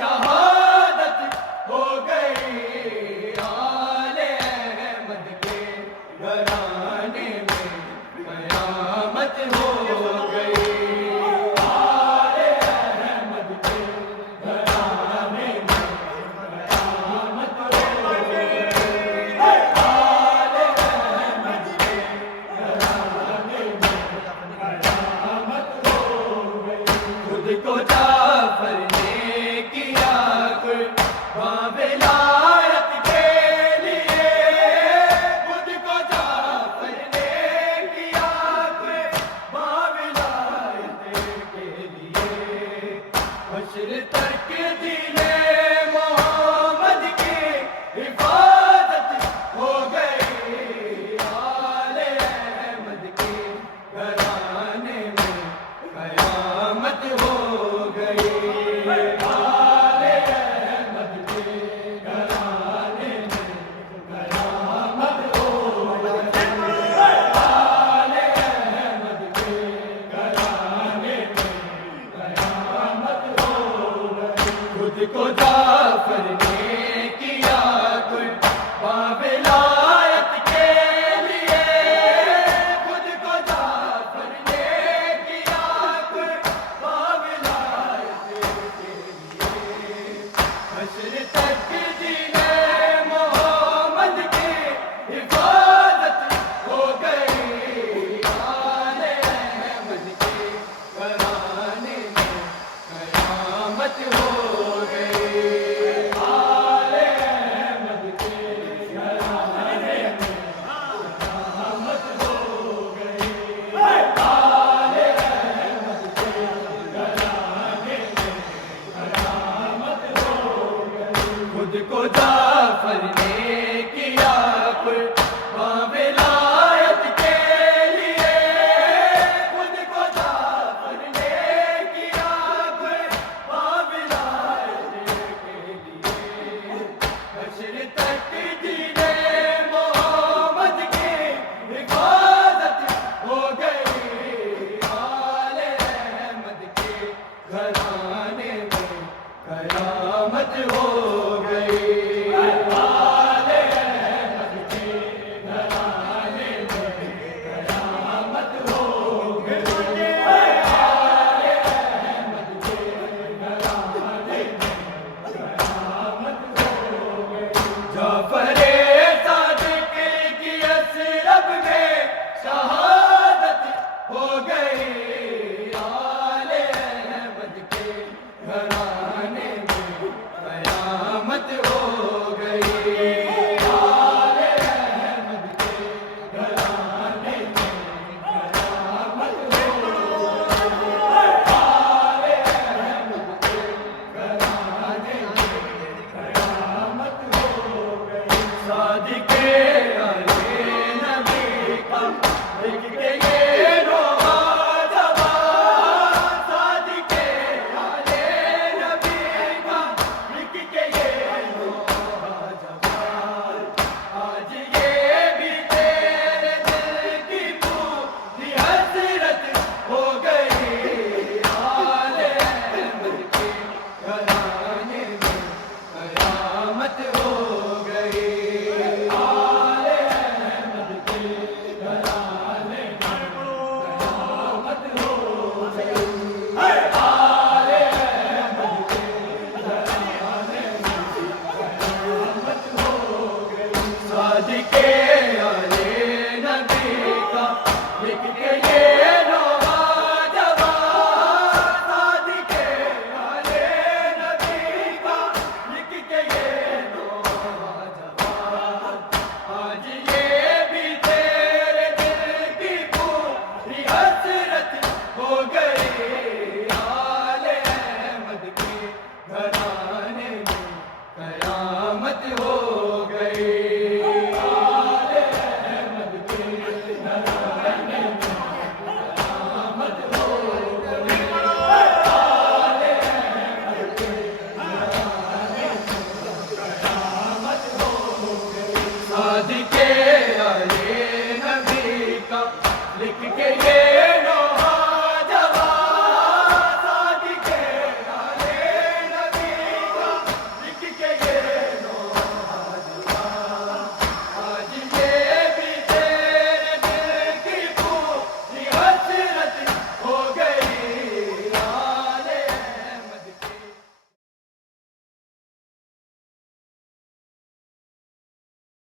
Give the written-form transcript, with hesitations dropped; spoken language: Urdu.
شہادت ہو گئی، آل احمد کے گھرانے میں قیامت ہو گئی، آل احمد کے گھرانے میں قیامت ہو گئی، آل احمد کے گھرانے میں قیامت ہو گئی۔ خود کو جعفر نے کیا قربان ولایت کے لیے، خود کو جعفر نے کیا قربان ولایت کے لیے، حشر تک دین محمد کی حفاظت ہو گئی، آل احمد کے گھرانے میں قیامت ہو گئی، آل احمد کے گھرانے میں قیامت ہو گئی، آل احمد کے گھرانے میں قیامت ہو گئی۔ خود کو جعفر نے کیا قربان ولایت کے لیے، خود کو جعفر نے کیا قربان ولایت کے لیے، حشر تک دین محمد کی حفاظت ہو گئی، آل احمد کے گھرانے میں قیامت ہو گئی، آل احمد کے گھرانے میں قیامت ہو گئی، آل احمد کے گھرانے میں قیامت ہو گئی۔ خود کو جعفر نے کیا قربان ولایت کے لیے، خود کو جعفر نے کیا قربان ولایت کے لیے، حشر تک دین محمد کی حفاظت ہو گئی، آل احمد کے گھرانے میں قیامت ہو گئی، آل احمد کے گھرانے میں قیامت ہو گئی، آل احمد کے گھرانے میں قیامت ہو گئی۔ جعفر صادق کی اسرب میں شہادت ہو گئی، آل احمد کے گھرانے